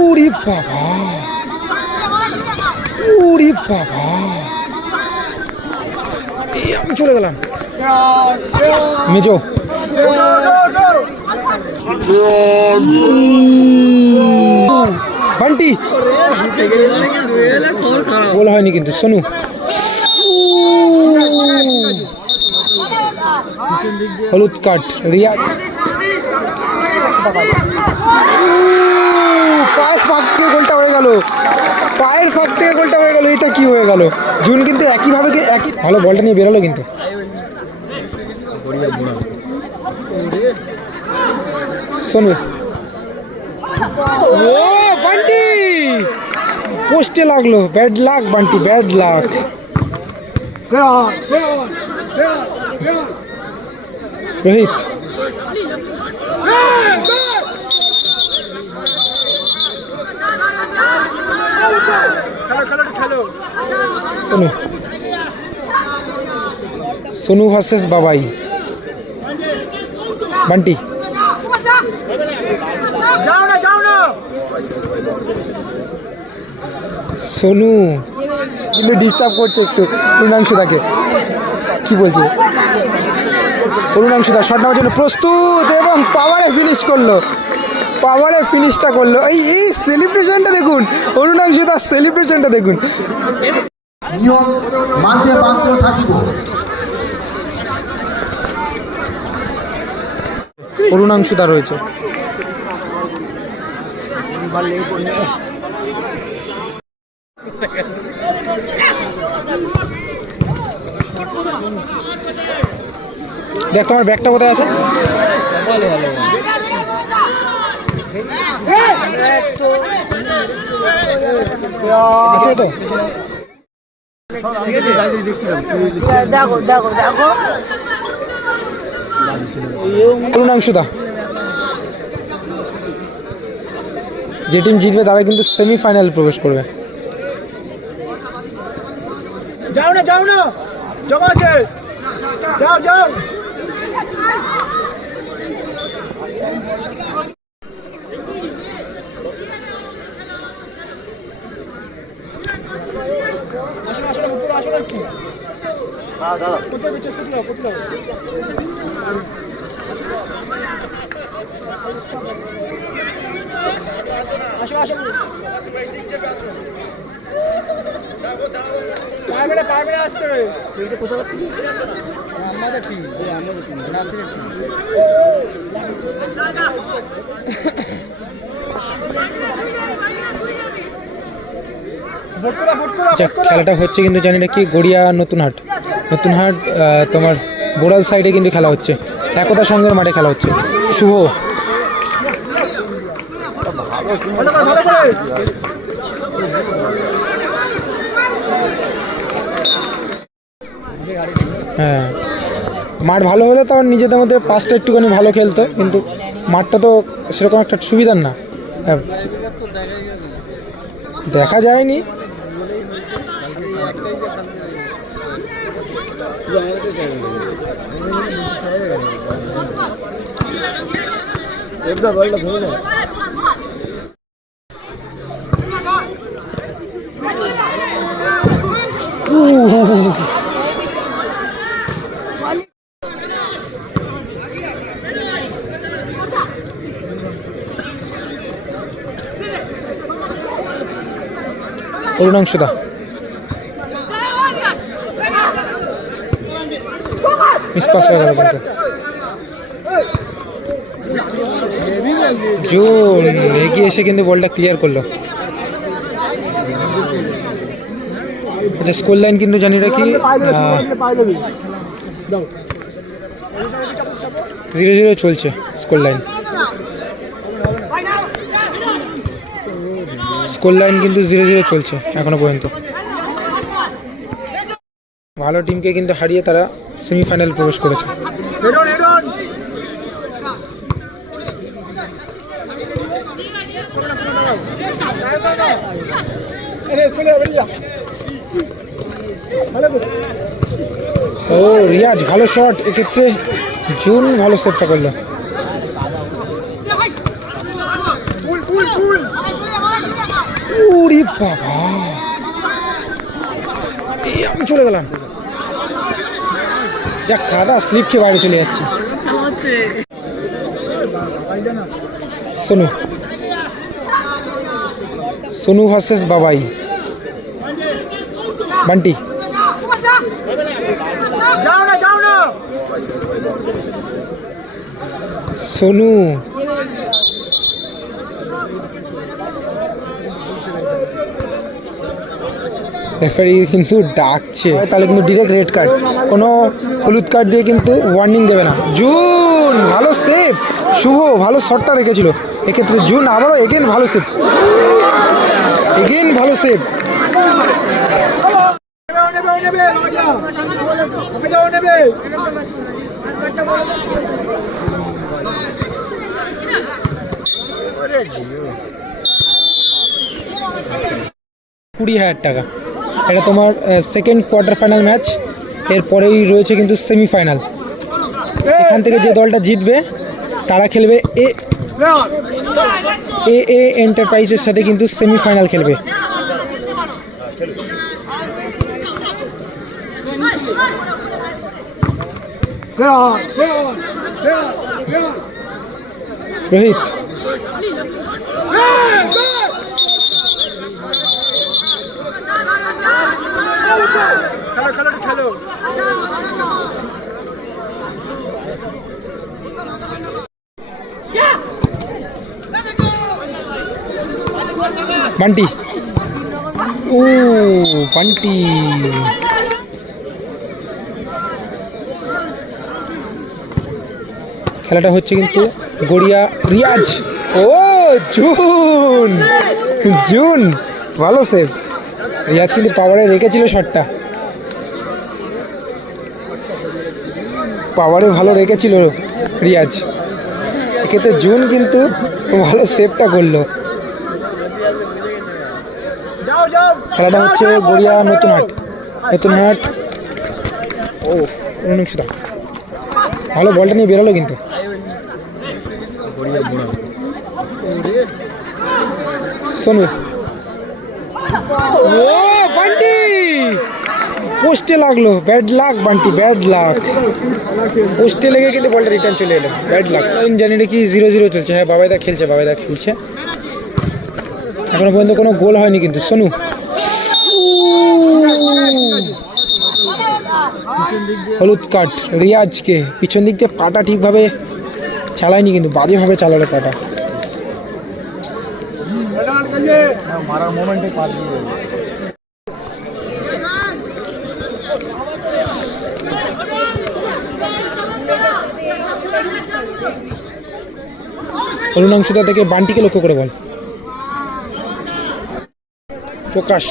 ওরে বাবা, ওরে বাবা, আমি চলে গেলাম। মেজো বান্টি গোল হয়নি কিন্তু। সোনু হলুদ কার্ড। রিয়াজ পায়ের ফাঁক থেকে গোলটা হয়ে গেল, পায়ের ফাঁক থেকে গোলটা হয়ে গেল। এটা কি হয়ে গেল? জুন কিন্তু একইভাবে একই ভালো বলটা নিয়ে বেরোলো কিন্তু। সোনু ও বান্টি পোস্টে লাগলো। Bad luck Bunty, bad luck. Rohit Sonu, Sonu versus বাবাই। বান্টি সোনু কিন্তু ডিস্টার্ব করছে একটু অরুণাংশুদাকে। কি বলছে? অরুণাংশুদা শট নেওয়ার জন্য প্রস্তুত এবং পাওয়ারে ফিনিশ করলো, পাওয়ারে ফিনিশটা করলো। এই সেলিব্রেশনটা দেখুন, অরুণাংশুদার সেলিব্রেশনটা দেখুন। অরুণাংশুদা রয়েছে। দেখ তোমার ব্যাগটা কোথায় আছে? আছে তো? অরুণাংশুদা যে টিম জিতবে তারা কিন্তু সেমিফাইনাল প্রবেশ করবে। যাও না, যাও না, জমা আছে, যাও যাও। খেলাটা হচ্ছে কিন্তু জানি না কি গড়িয়া নতুনহাট, নতুনহাট তোমার বোড়াল সাইডে কিন্তু খেলা হচ্ছে। একতা সঙ্গের মাঠে খেলা হচ্ছে। শুভ হ্যাঁ, মাঠ ভালো হলে তখন নিজেদের মধ্যে পাঁচটা একটুখানি ভালো খেলতো, কিন্তু মাঠটা তো সেরকম একটা সুবিধার না, দেখা যায়নি। অরুণাংশুদা মিসপাস হয়ে গেল কিন্তু। জুন এগিয়ে এসে কিন্তু বলটা ক্লিয়ার করলো। আচ্ছা, স্কোর লাইন কিন্তু জানি রাখি 0-0 চলছে স্কোর লাইন। স্কোর লাইন কিন্তু 0-0 চলছে এখনো পর্যন্ত। ভালো টিমকে কিন্তু হারিয়ে তারা সেমিফাইনাল প্রবেশ করেছে। ও রিয়াজ ভালো শট, এক্ষেত্রে জুন ভালো সেভটা করলো। ওরে বাবা, আমি চলে গেলাম। যা কাদা, স্লিপ খেয়ে বাইরে চলে যাচ্ছি। সোনু সোনু ভার্সেস বাবাই। বান্টি সোনু রেফারি কিন্তু ডাকছে, তাহলে কিন্তু ডিরেক্ট রেড কার্ড, কোনো হলুদ কার্ড দিয়ে কিন্তু ওয়ার্নিং দেবে না। জুন ভালো সেভ, শুভ ভালো শটটা রেখেছিল এক্ষেত্রে। জুন আবারও এগেন ভালো সেভ, এগেন ভালো সেভ। $20,000। এটা তোমার সেকেন্ড কোয়ার্টার ফাইনাল ম্যাচ, এরপরেই রয়েছে কিন্তু সেমিফাইনাল। এখান থেকে যে দলটা জিতবে তারা খেলবে এ এন্টারপ্রাইজের সাথে কিন্তু সেমিফাইনাল খেলবে। রোহিত বান্টি, ও বান্টি খেলাটা হচ্ছে কিন্তু গড়িয়া রিয়াজ। ও জুন, জুন ভালো সেভ। রিয়াজ কিন্তু পাওয়ারে রেখেছিল শটটা, পাওয়ারে ভালো রেখেছিল রিয়াজ। এক্ষেত্রে জুন কিন্তু ভালো সেভটা করলো। খেলাটা হচ্ছে গড়িয়া নতুন হাট। ও অনুষ্ঠিত ভালো বলটা নিয়ে বেরোলো কিন্তু। সোনু, ও বান্টি পোস্টে লাগলো, bad luck Bunty, bad luck. পোস্টে লেগে কিন্তু বলটা রিটার্ন চলে এলো, ব্যাড লাক। জানি না কি 0-0 চলছে। হ্যাঁ বাবাইদা খেলছে, বাবাইদা খেলছে, এখনো পর্যন্ত কোনো গোল হয়নি কিন্তু। সোনু হলুদ কার্ড রিয়াজকে, পিছন দিক দিয়ে পাটা ঠিকভাবে চালায়নি কিন্তু, বাজেভাবে চালালো পাটা। মারার মোমেন্টে পা দিয়ে অরুণাংশুদা থেকে বান্টিকে লক্ষ্য করে বল। প্রকাশ,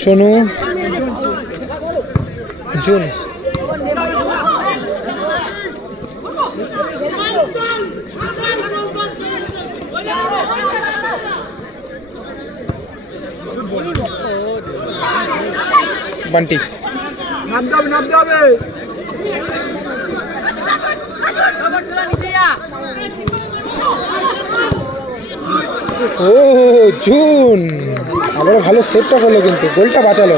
সোনু, জুন, বান্টি, ও জুন আবারও ভালো সেভটা করলো কিন্তু, গোলটা বাঁচালো।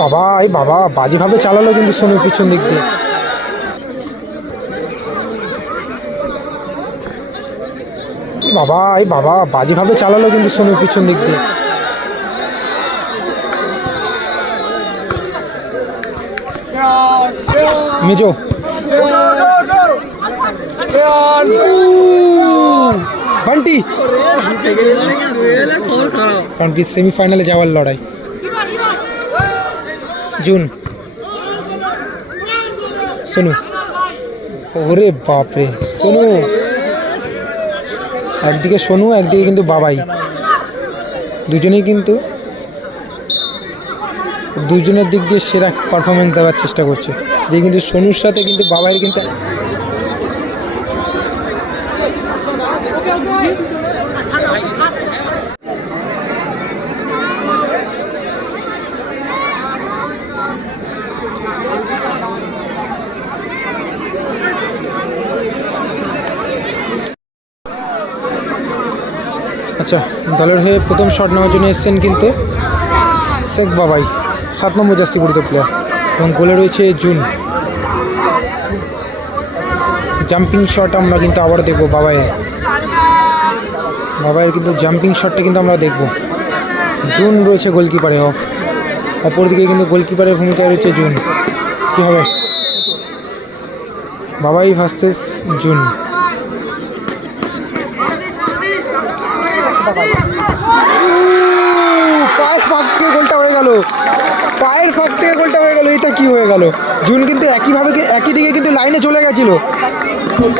বাবা, এই বাবা বাজেভাবে চালালো কিন্তু সোনু পিছন দিক দিয়ে। বাবা, এই বাবা বাজেভাবে চালালো কিন্তু সোনু পিছন দিক দিয়ে। মেজো, বান্টি, কারণ কি সেমিফাইনালে যাওয়ার লড়াই। জুন, সোনু, ওরে বাপরে, সোনু একদিকে, সোনু একদিকে কিন্তু বাবাই, দুজনেই কিন্তু দুজনের দিক দিয়ে সেরা পারফরমেন্স দেওয়ার চেষ্টা করছে। দিয়ে কিন্তু সোনুর সাথে কিন্তু বাবাইয়ের কিন্তু আচ্ছা, দলের হয়ে প্রথম শট নেওয়ার জন্য এসছেন কিন্তু শেখ বাবাই, 7 নম্বর জার্সি পরিত প্লেয়ার, এবং গোলে রয়েছে জুন। জাম্পিং শট আমরা কিন্তু আবার দেখবো বাবাইয়ের কিন্তু জাম্পিং শটটা কিন্তু আমরা দেখব। জুন রয়েছে গোলকিপারে, অপরদিকে কিন্তু গোলকিপারের ভূমিকায় রয়েছে জুন। কী হবে? বাবাই ভার্সেস জুন। পায়ের ফাঁক থেকে গোলটা হয়ে গেল, পায়ের ফাঁক থেকে গোলটা হয়ে গেল। এটা কি হয়ে গেল? জুন কিন্তু একই দিকে কিন্তু লাইনে চলে গেছিল,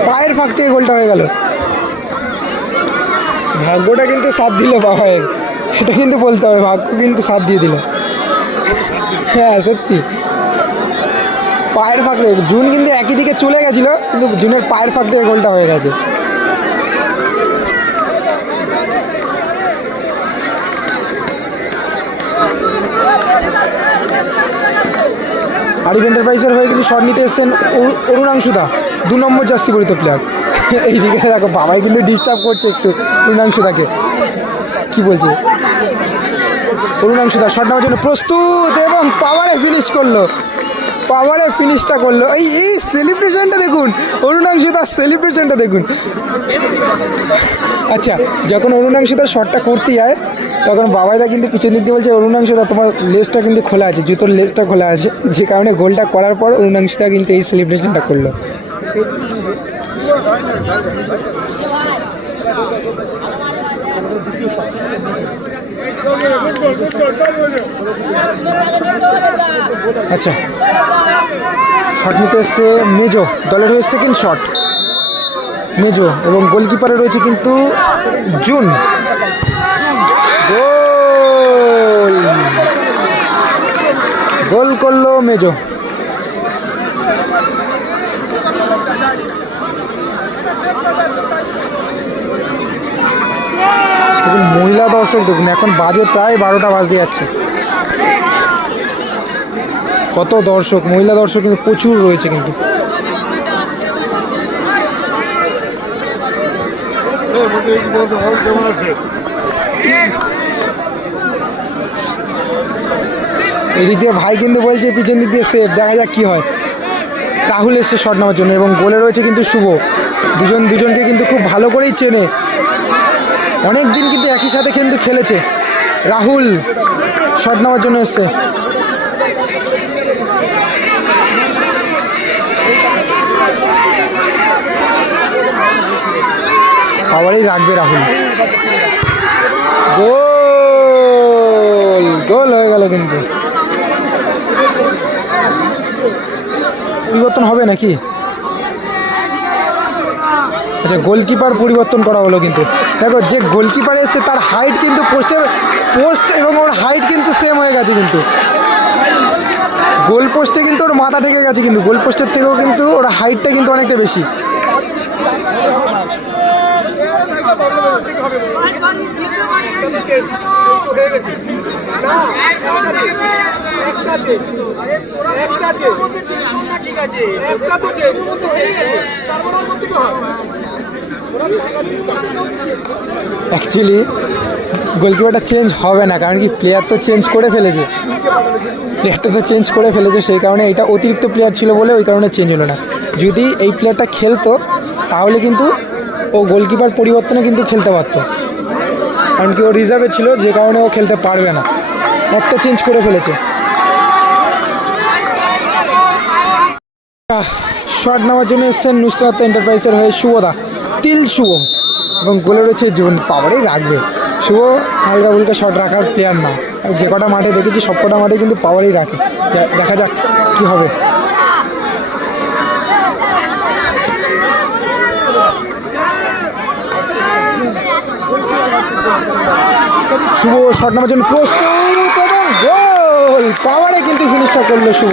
পায়ের ফাঁক থেকে গোলটা হয়ে গেল। ভাগ্যটা কিন্তু সাথ দিল বাবাইয়ের, এটা কিন্তু বলতে হবে, ভাগ্য কিন্তু সাথ দিয়ে দিল। হ্যাঁ সত্যি, পায়ের ফাঁক থেকে জুন কিন্তু একই দিকে চলে গেছিল, কিন্তু জুনের পায়ের ফাঁক থেকে গোলটা হয়ে গেছে। আরিফ এন্টারপ্রাইজের হয়ে কিন্তু শট নিতে এসছেন অরুণাংশুদা, 2 নম্বর জার্সি পরিত প্লেয়ার। এইদিকে দেখো বাবাই কিন্তু ডিস্টার্ব করছে একটু অরুণাংশুদাকে। কি বলছে? অরুণাংশুদা শট নেওয়ার জন্য প্রস্তুত এবং পাওয়ারে ফিনিশটা করলো। এই সেলিব্রেশনটা দেখুন, অরুণাংশুদার সেলিব্রেশনটা দেখুন। আচ্ছা, যখন অরুণাংশুদার শটটা করতে যায় তখন বাবাইদা কিন্তু পিছন দিক দিয়ে বলছে, অরুণাংশুদা তোমার লেজটা কিন্তু খোলা আছে, জুতোর লেজটা খোলা আছে, যে কারণে গোলটা করার পর অরুণাংশুদা কিন্তু এই সেলিব্রেশনটা করলো। আচ্ছা, শট নিতে এসছে মেজো, দলের হয়ে সেকেন্ড শট মেজো, এবং গোলকিপারে রয়েছে কিন্তু জুন। গোল করলো মেজো। দেখুন মহিলা দর্শক, দেখুন এখন বাজে প্রায় 12টা বাজতে যাচ্ছে। কত দর্শক, মহিলা দর্শক কিন্তু প্রচুর রয়েছে কিন্তু। এদিক দিয়ে ভাই কিন্তু বলছে পিছন দিক দিয়ে সেফ, দেখা যাক কি হয়। রাহুল এসছে শট নেওয়ার জন্য, এবং গোলে রয়েছে কিন্তু শুভ। দুজনকে কিন্তু খুব ভালো করেই চেনে, অনেক দিন কিন্তু একই সাথে কিন্তু খেলেছে। রাহুল শট নেওয়ার জন্য এসছে। পাওয়ারই রাখবে রাহুল। গোল হয়ে গেল কিন্তু। পরিবর্তন হবে নাকি? আচ্ছা, গোলকিপার পরিবর্তন করা হলো কিন্তু। দেখো যে গোলকিপার এসে তার হাইট কিন্তু পোস্ট এবং ওর হাইট কিন্তু সেম হয়ে গেছে কিন্তু। গোল পোস্টে কিন্তু ওর মাথা ঢেকে গেছে, কিন্তু গোল পোস্টের থেকেও কিন্তু ওর হাইটটা কিন্তু অনেকটা বেশি। অ্যাকচুয়ালি গোলকিপারটা চেঞ্জ হবে না, কারণ কি প্লেয়ার তো চেঞ্জ করে ফেলেছে, সেই কারণে এটা অতিরিক্ত প্লেয়ার ছিল বলে ওই কারণে চেঞ্জ হলো না। যদি এই প্লেয়ারটা খেলতো তাহলে কিন্তু ও গোলকিপার পরিবর্তনে কিন্তু খেলতে পারত, কারণ কি ও রিজার্ভে ছিল, যে কারণে ও খেলতে পারবে না, একটা চেঞ্জ করে ফেলেছে। শট নেওয়ার জন্য এসছেন নুসরাত এন্টারপ্রাইজের হয়ে শুভদা, শুভ, এবং গোলে রয়েছে জুন। পাওয়ারেই রাখবে শুভ, হালকা ফুলকা শট রাখার প্লেয়ার না। যে কটা মাঠে দেখেছি সব কটা মাঠে কিন্তু পাওয়ারেই রাখে। দেখা যাক কি হবে। শুভ শট নেওয়ার জন্য প্রস্তুত এবং গোল। পাওয়ারে কিন্তু ফিনিশটা করলো শুভ।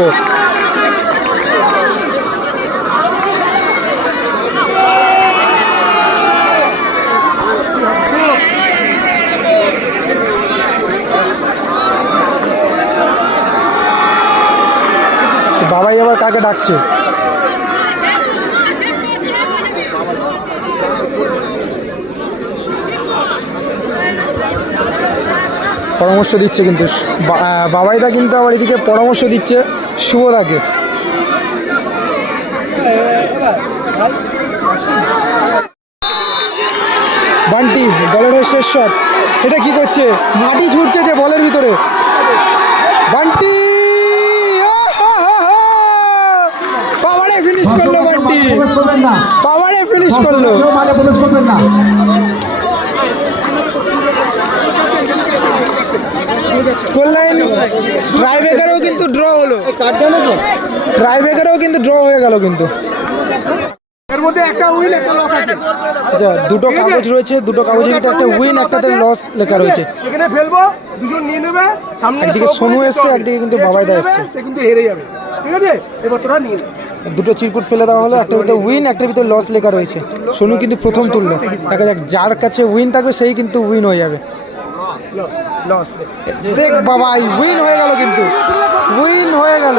বাবাই আবার কাকে ডাকছে? পরামর্শ দিচ্ছে কিন্তু বাবাইদা কিন্তু আবার এদিকে পরামর্শ দিচ্ছে শুভদাকে। বান্টি বলের হয়ে শেষ শট, এটা কি করছে? মাটি ছুটছে যে বলের ভিতরে। বান্টি পাওয়ারে ফিনিশ করলো, বান্টি পাওয়ারে ফিনিশ করলো। স্কোর লাইন ট্রাইব্রেকারেও কিন্তু ড্র হলো, ট্রাইব্রেকারেও কিন্তু ড্র হয়ে গেল কিন্তু। এর মধ্যে একটা উইন একটা লস আছে। আচ্ছা, দুটো কাগজ রয়েছে, দুটো কাগজের ভিতরে একটা উইন একটাতে লস লেখা রয়েছে। এখানে ফেলবো, দুজন নিয়ে নেবে, সামনে একদিকে সোনু এসছে, একদিকে কিন্তু বাবাইদা এসছে, সে কিন্তু হেরে যাবে। ঠিক আছে, এবার তোরা নিয়ে নে। দুটো চিরকুট ফেলে দেওয়া হলো, একটার ভিতরে উইন একটার ভিতরে লস লেখা রয়েছে। সোনু কিন্তু প্রথম তুললো, দেখা যাক যার কাছে উইন থাকবে সেই কিন্তু উইন হয়ে যাবে। লস শেখ বাবাই উইন হয়ে গেল, কিন্তু উইন হয়ে গেল।